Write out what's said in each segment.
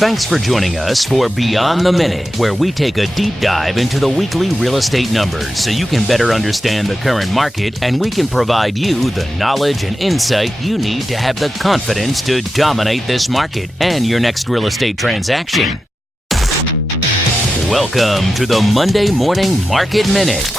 Thanks for joining us for Beyond the Minute, where we take a deep dive into the weekly real estate numbers so you can better understand the current market and we can provide you the knowledge and insight you need to have the confidence to dominate this market and your next real estate transaction. Welcome to the Monday Morning Market Minute.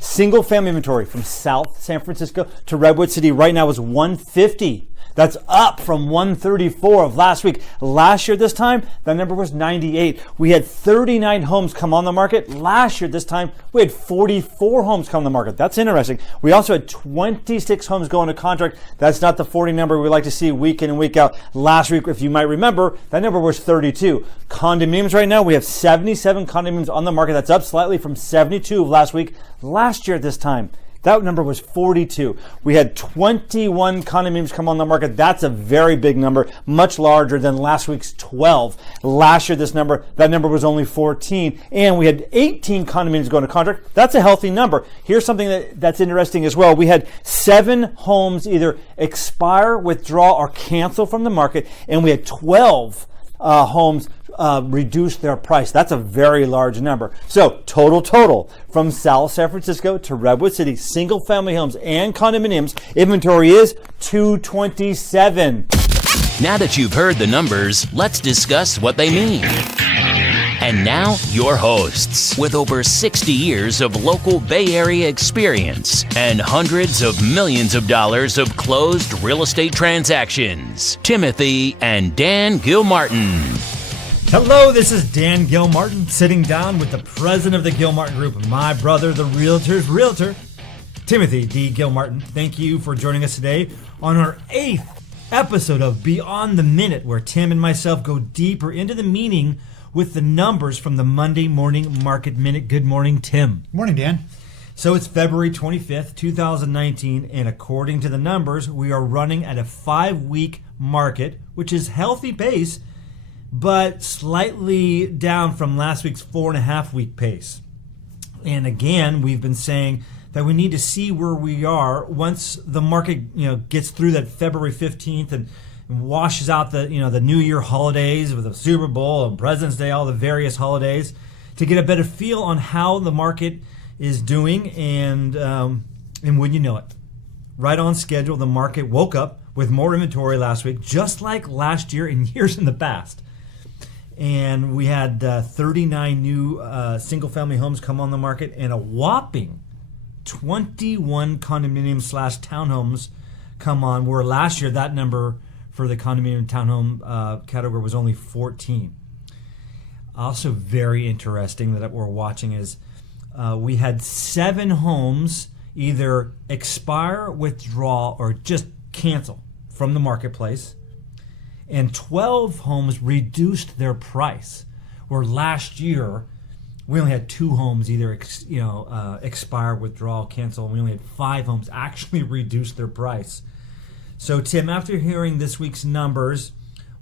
Single family inventory from South San Francisco to Redwood City right now is 150. That's up from 134 of last week. Last year this time, that number was 98. We had 39 homes come on the market. Last year this time, we had 44 homes come on the market. That's interesting. We also had 26 homes go into contract. That's not the 40 number we like to see week in and week out. Last week, if you might remember, that number was 32. Condominiums right now, we have 77 condominiums on the market. That's up slightly from 72 of last week. Last year at this time, that number was 42. We had 21 condominiums come on the market. That's a very big number, much larger than last week's 12. Last year, that number was only 14. And we had 18 condominiums going to contract. That's a healthy number. Here's something that's interesting as well. We had 7 homes either expire, withdraw, or cancel from the market. And we had 12 homes reduce their price. That's a very large number. So total from South San Francisco to Redwood City, single family homes and condominiums, inventory is 227. Now that you've heard the numbers, let's discuss what they mean. And now, your hosts, with over 60 years of local Bay Area experience and hundreds of millions of dollars of closed real estate transactions, Timothy and Dan Gilmartin. Hello, this is Dan Gilmartin, sitting down with the president of the Gilmartin Group, my brother, the realtor's realtor, Timothy D. Gilmartin. Thank you for joining us today on our 8th episode of Beyond the Minute, where Tim and myself go deeper into the meaning with the numbers from the Monday Morning Market Minute. Good morning, Tim. Morning, Dan. So it's February 25th, 2019, and according to the numbers, we are running at a 5-week market, which is healthy pace, but slightly down from last week's 4.5-week pace. And again, we've been saying that we need to see where we are once the market, gets through that February 15th and washes out the New Year holidays with the Super Bowl and President's Day, all the various holidays, to get a better feel on how the market is doing. And when you know it, right on schedule, the market woke up with more inventory last week, just like last year and years in the past. And we had 39 new single-family homes come on the market and a whopping 21 condominium/townhomes come on, where last year that number for the condominium townhome category was only 14. Also very interesting that we're watching is we had 7 homes either expire, withdraw, or just cancel from the marketplace. And 12 homes reduced their price, where last year we only had 2 homes either expire, withdraw, cancel, and we only had 5 homes actually reduce their price. So Tim, after hearing this week's numbers,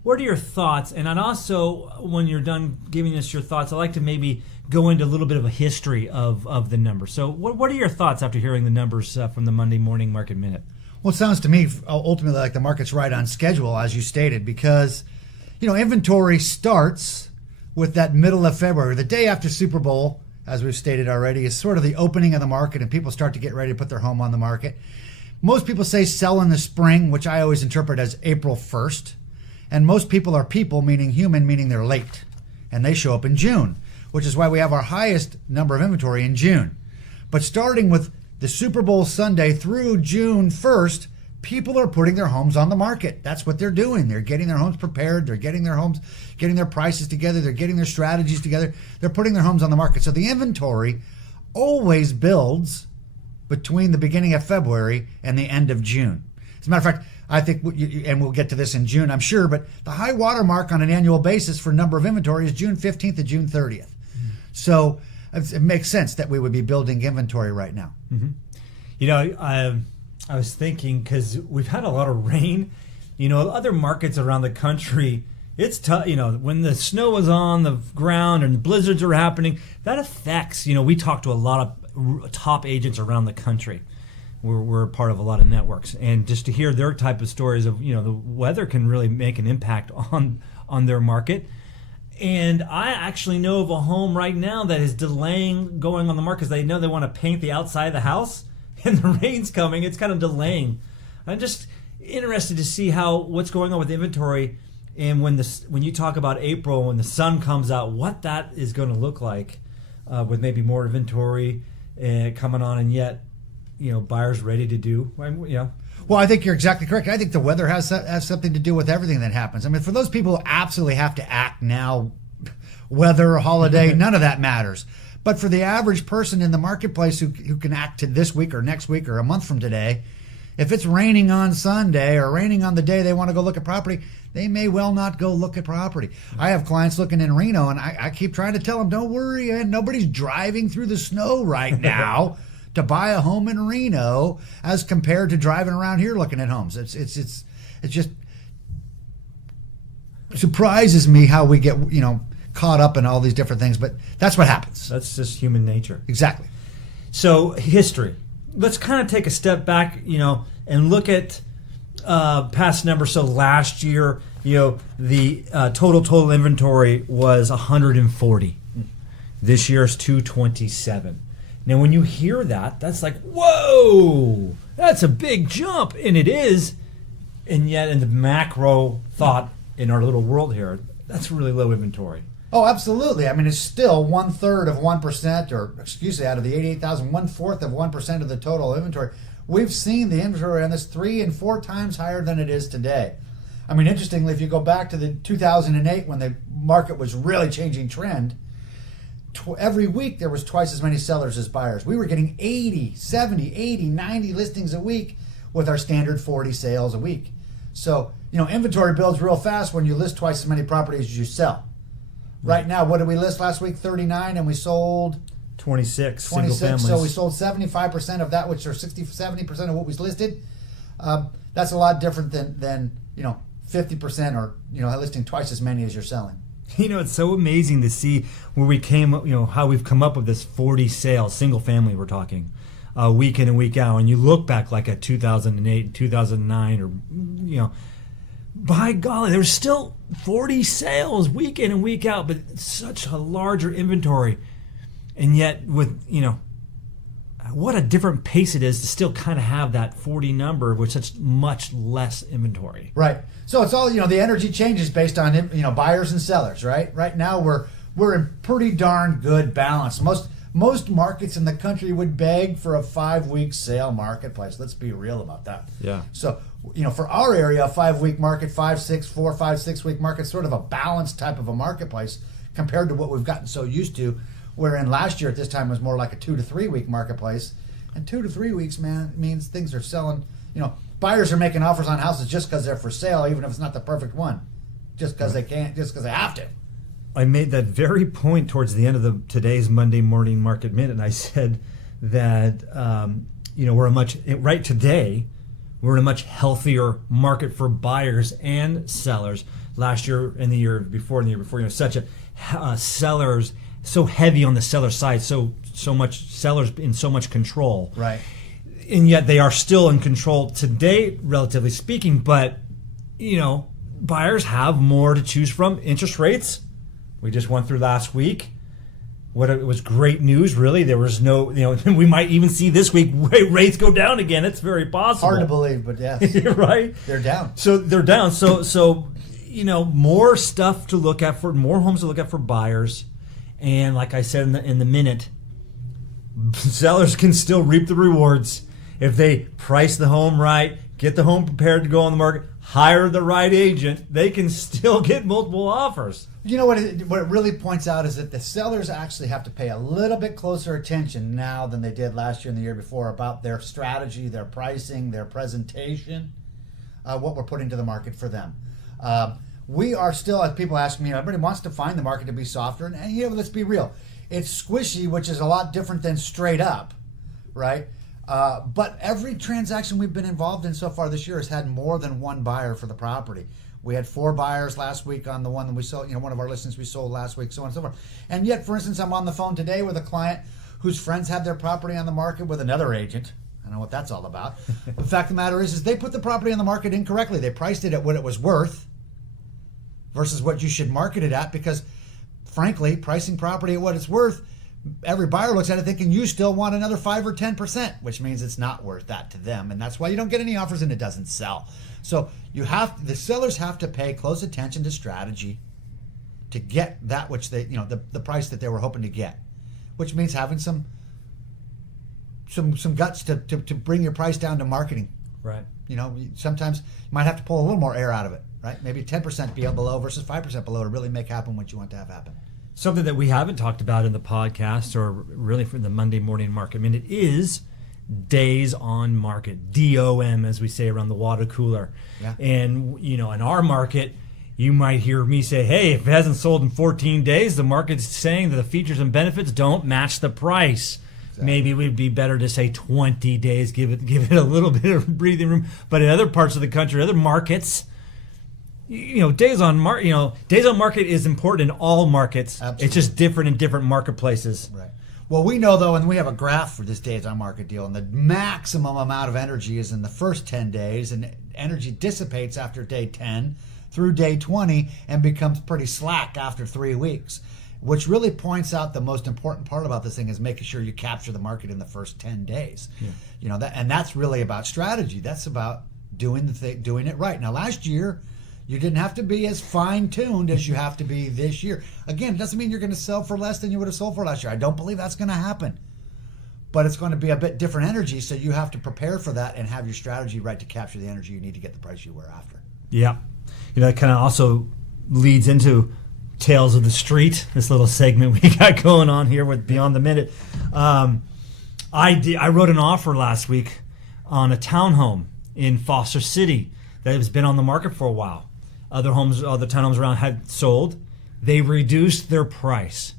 what are your thoughts? And I'd also, when you're done giving us your thoughts, I'd like to maybe go into a little bit of a history of the numbers. So what are your thoughts after hearing the numbers from the Monday Morning Market Minute? Well, it sounds to me ultimately like the market's right on schedule, as you stated, because, inventory starts with that middle of February. The day after Super Bowl, as we've stated already, is sort of the opening of the market, and people start to get ready to put their home on the market. Most people say sell in the spring, which I always interpret as April 1st. And most people are people, meaning human, meaning they're late. And they show up in June, which is why we have our highest number of inventory in June. But starting with the Super Bowl Sunday through June 1st, people are putting their homes on the market. That's what they're doing. They're getting their homes prepared. They're getting their homes, getting their prices together. They're getting their strategies together. They're putting their homes on the market. So the inventory always builds between the beginning of February and the end of June. As a matter of fact, I think, and we'll get to this in June, I'm sure, but the high water mark on an annual basis for number of inventory is June 15th to June 30th. Mm-hmm. So it makes sense that we would be building inventory right now. Mm-hmm. I was thinking, because we've had a lot of rain, other markets around the country, it's tough, when the snow is on the ground and blizzards are happening, that affects, we talk to a lot of top agents around the country. We're part of a lot of networks, and just to hear their type of stories of, the weather can really make an impact on on their market. And I actually know of a home right now that is delaying going on the market because they know they want to paint the outside of the house, and the rain's coming. It's kind of delaying. I'm just interested to see what's going on with inventory, and when you talk about April, when the sun comes out, what that is going to look like with maybe more inventory coming on, and yet buyers ready to do. Well, I think you're exactly correct. I think the weather has something to do with everything that happens. I mean, for those people who absolutely have to act now, weather, holiday, none of that matters. But for the average person in the marketplace who can act to this week or next week or a month from today, if it's raining on Sunday or raining on the day they want to go look at property, they may well not go look at property. I have clients looking in Reno, and I keep trying to tell them, don't worry, man, nobody's driving through the snow right now to buy a home in Reno as compared to driving around here looking at homes. It's just surprises me how we get caught up in all these different things, but that's what happens. That's just human nature. Exactly. So history. Let's kind of take a step back, and look at past numbers. So last year, the total inventory was 140. This year is 227. Now, when you hear that, that's like, whoa, that's a big jump, and it is. And yet, in the macro thought in our little world here, that's really low inventory. Oh, absolutely. I mean, it's still 1/3 of 1%, out of the 88,000, 1/4 of 1% of the total inventory. We've seen the inventory on this 3 and 4 times higher than it is today. I mean, interestingly, if you go back to the 2008 when the market was really changing trend, every week there was twice as many sellers as buyers. We were getting 80, 70, 80, 90 listings a week with our standard 40 sales a week. So, inventory builds real fast when you list twice as many properties as you sell. Right now, what did we list last week? 39, and we sold 26 single families. So we sold 75% of that, which are 70% of what was listed. That's a lot different than 50% or listing twice as many as you're selling. It's so amazing to see where we came, how we've come up with this 40 sales, single family we're talking, week in and week out. And you look back like at 2008 and 2009 or, by golly, there's still 40 sales week in and week out, but such a larger inventory. And yet with, what a different pace it is to still kind of have that 40 number with such much less inventory. Right. So it's all, the energy changes based on, buyers and sellers, right? Right now we're in pretty darn good balance. Most markets in the country would beg for a 5-week sale marketplace. Let's be real about that. Yeah. So, for our area, a 5-week market, 4, 5, 6 week market, sort of a balanced type of a marketplace compared to what we've gotten so used to, wherein last year at this time was more like a 2 to 3 week marketplace. And 2 to 3 weeks, man, means things are selling. Buyers are making offers on houses just because they're for sale, even if it's not the perfect one, just because they can't, just because they have to. I made that very point towards the end of today's Monday Morning Market Minute, and I said that we're in a much healthier market for buyers and sellers. Last year and the year before, such a sellers, so heavy on the seller side, so much sellers in so much control. Right. And yet they are still in control today, relatively speaking. But buyers have more to choose from. Interest rates, we just went through last week. It was great news, really. There was no, we might even see this week rates go down again. It's very possible. Hard to believe, but yes. Right? They're down. So they're down. So more stuff to look at more homes to look at for buyers. And like I said in the minute, sellers can still reap the rewards if they price the home right, get the home prepared to go on the market, hire the right agent. They can still get multiple offers. What it really points out is that the sellers actually have to pay a little bit closer attention now than they did last year and the year before about their strategy, their pricing, their presentation, what we're putting to the market for them. We are still, as people ask me, everybody wants to find the market to be softer, and let's be real. It's squishy, which is a lot different than straight up, right? But every transaction we've been involved in so far this year has had more than one buyer for the property. We had 4 buyers last week on the one that we sold, one of our listings we sold last week, so on and so forth. And yet, for instance, I'm on the phone today with a client whose friends have their property on the market with another agent. I don't know what that's all about. The fact of the matter is they put the property on the market incorrectly. They priced it at what it was worth versus what you should market it at, because frankly, pricing property at what it's worth, every buyer looks at it thinking you still want another 5 or 10%, which means it's not worth that to them, and that's why you don't get any offers and it doesn't sell. So the sellers have to pay close attention to strategy to get that which they, the price that they were hoping to get, which means having some guts to bring your price down to marketing. Right. Sometimes you might have to pull a little more air out of it, right? Maybe 10% below versus 5% below to really make happen what you want to have happen. Something that we haven't talked about in the podcast, or really for the Monday Morning Market Minute, is days on market, DOM, as we say around the water cooler. Yeah. And, in our market, you might hear me say, hey, if it hasn't sold in 14 days, the market's saying that the features and benefits don't match the price. Exactly. Maybe it would be better to say 20 days, give it a little bit of breathing room. But in other parts of the country, other markets, days on market is important in all markets. Absolutely. It's just different in different marketplaces. Right. Well, we know, though, and we have a graph for this days on market deal, and the maximum amount of energy is in the first 10 days, and energy dissipates after day 10 through day 20 and becomes pretty slack after 3 weeks, which really points out the most important part about this thing is making sure you capture the market in the first 10 days. Yeah. And that's really about strategy. That's about doing it right. Now, last year, you didn't have to be as fine-tuned as you have to be this year. Again, it doesn't mean you're going to sell for less than you would have sold for last year. I don't believe that's going to happen. But it's going to be a bit different energy, so you have to prepare for that and have your strategy right to capture the energy you need to get the price you were after. Yeah. That kind of also leads into Tales of the Street, this little segment we got going on here with Beyond the Minute. I wrote an offer last week on a townhome in Foster City that has been on the market for a while. Other townhomes around had sold. They reduced their price.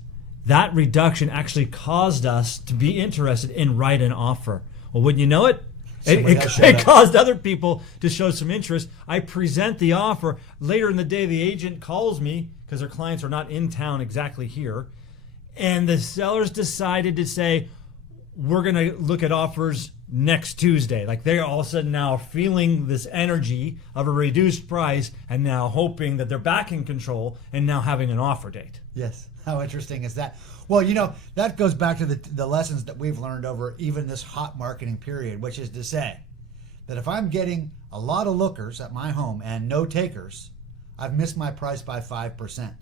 That reduction actually caused us to be interested in write an offer. Well, wouldn't you know it? It caused other people to show some interest. I present the offer. Later in the day, the agent calls me because their clients are not in town exactly here. And the sellers decided to say, we're going to look at offers next Tuesday. Like they're all of a sudden now feeling this energy of a reduced price and now hoping that they're back in control and now having an offer date. Yes. How interesting is that? Well, that goes back to the lessons that we've learned over even this hot marketing period, which is to say that if I'm getting a lot of lookers at my home and no takers, I've missed my price by 5%.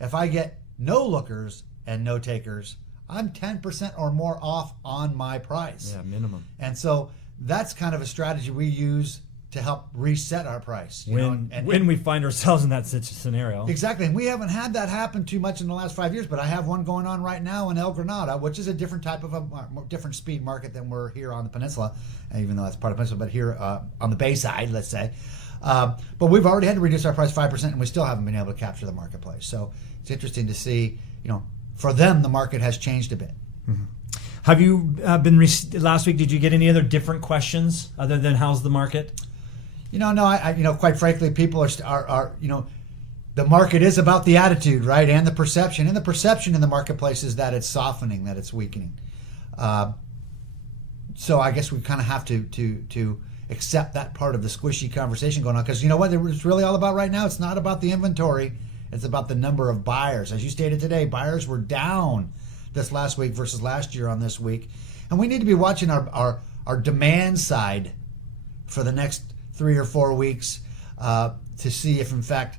If I get no lookers and no takers, I'm 10% or more off on my price. Yeah, minimum. And so that's kind of a strategy we use to help reset our price. When we find ourselves in that scenario. Exactly. And we haven't had that happen too much in the last 5 years, but I have one going on right now in El Granada, which is a different type of a different speed market than we're here on the peninsula, even though that's part of the peninsula, but here on the bay side, let's say. But we've already had to reduce our price 5%, and we still haven't been able to capture the marketplace. So it's interesting to see, for them, the market has changed a bit. Mm-hmm. Have you last week, did you get any other different questions other than how's the market? No, I quite frankly, people are the market is about the attitude, right, and the perception. And the perception in the marketplace is that it's softening, that it's weakening. So I guess we kind of have to accept that part of the squishy conversation going on, because you know what it's really all about right now? It's not about the inventory. It's about the number of buyers. As you stated today, buyers were down this last week versus last year on this week. And we need to be watching our demand side for the next 3 or 4 weeks to see if, in fact,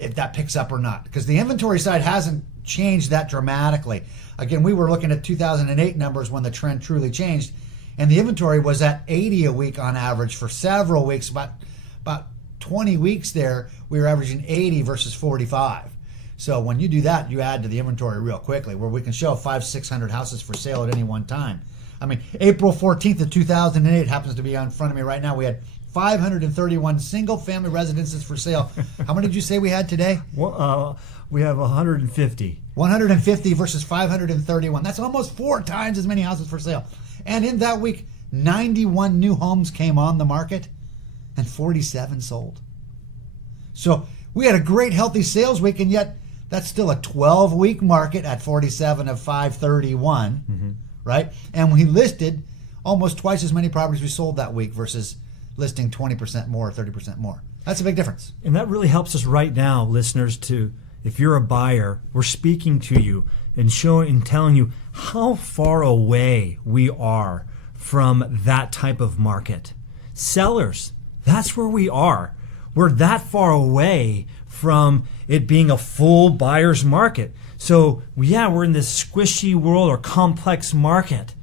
if that picks up or not. Because the inventory side hasn't changed that dramatically. Again, we were looking at 2008 numbers when the trend truly changed. And the inventory was at 80 a week on average for several weeks. About 20 weeks there, we were averaging 80 versus 45. So when you do that, you add to the inventory real quickly, where we can show 500-600 houses for sale at any one time. I mean, April 14th of 2008 happens to be in front of me right now. We had 531 single-family residences for sale. How many did you say we had today? Well, we have 150. 150 versus 531. That's almost 4 times as many houses for sale. And in that week, 91 new homes came on the market and 47 sold. So we had a great, healthy sales week, and yet that's still a 12-week market at 47 of 531, right? And we listed almost twice as many properties we sold that week versus listing 20% more, 30% more. That's a big difference. And that really helps us right now, listeners, if you're a buyer, we're speaking to you and showing and telling you how far away we are from that type of market. Sellers, that's where we are. We're that far away from it being a full buyer's market. So yeah, we're in this squishy world or complex market.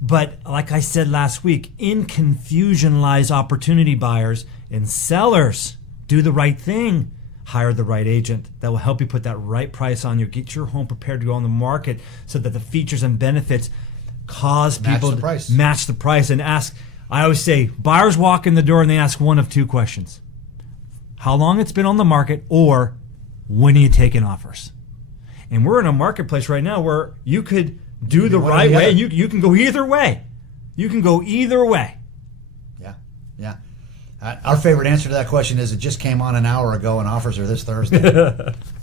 But like I said last week, in confusion lies opportunity. Buyers and sellers, do the right thing. Hire the right agent that will help you put that right price on you. Get your home prepared to go on the market so that the features and benefits cause people to match the price and ask. I always say buyers walk in the door and they ask one of two questions: how long it's been on the market, or when are you taking offers? And we're in a marketplace right now where you could do the right way, and you can go either way. You can go either way. Yeah. Our favorite answer to that question is it just came on an hour ago and offers are this Thursday.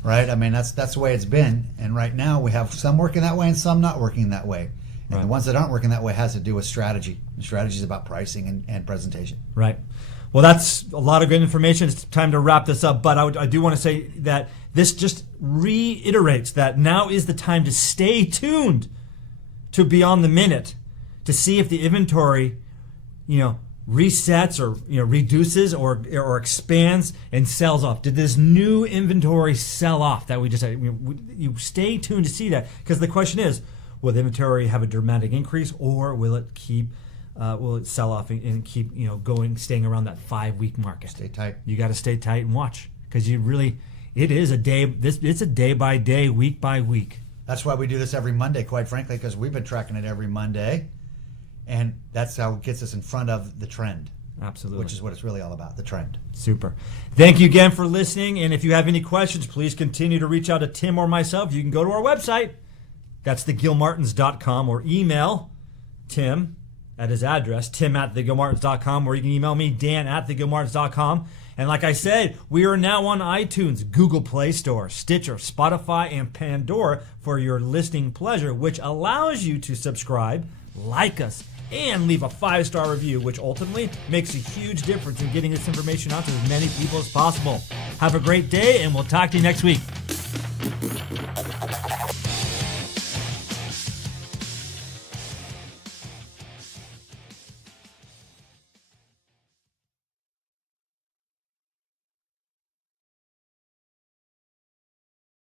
Right? I mean, that's the way it's been. And right now we have some working that way and some not working that way. And the ones that aren't working that way has to do with strategy. And strategy is about pricing and presentation. Right. Well, that's a lot of good information. It's time to wrap this up. But I do want to say that this just reiterates that now is the time to stay tuned to be on the minute to see if the inventory, resets or reduces or expands and sells off. Did this new inventory sell off that we just had? You stay tuned to see that, because the question is, will the inventory have a dramatic increase, or will it sell off and keep staying around that 5-week market? Stay tight. You got to stay tight and watch, because it is a day. It's a day by day, week by week. That's why we do this every Monday, quite frankly, because we've been tracking it every Monday. And that's how it gets us in front of the trend. Absolutely. Which is what it's really all about, the trend. Super. Thank you again for listening. And if you have any questions, please continue to reach out to Tim or myself. You can go to our website. That's thegilmartins.com, or email Tim at his address, tim@thegilmartins.com, or you can email me, dan@thegilmartins.com. And like I said, we are now on iTunes, Google Play Store, Stitcher, Spotify, and Pandora for your listening pleasure, which allows you to subscribe, like us, and leave a 5-star review, which ultimately makes a huge difference in getting this information out to as many people as possible. Have a great day, and we'll talk to you next week.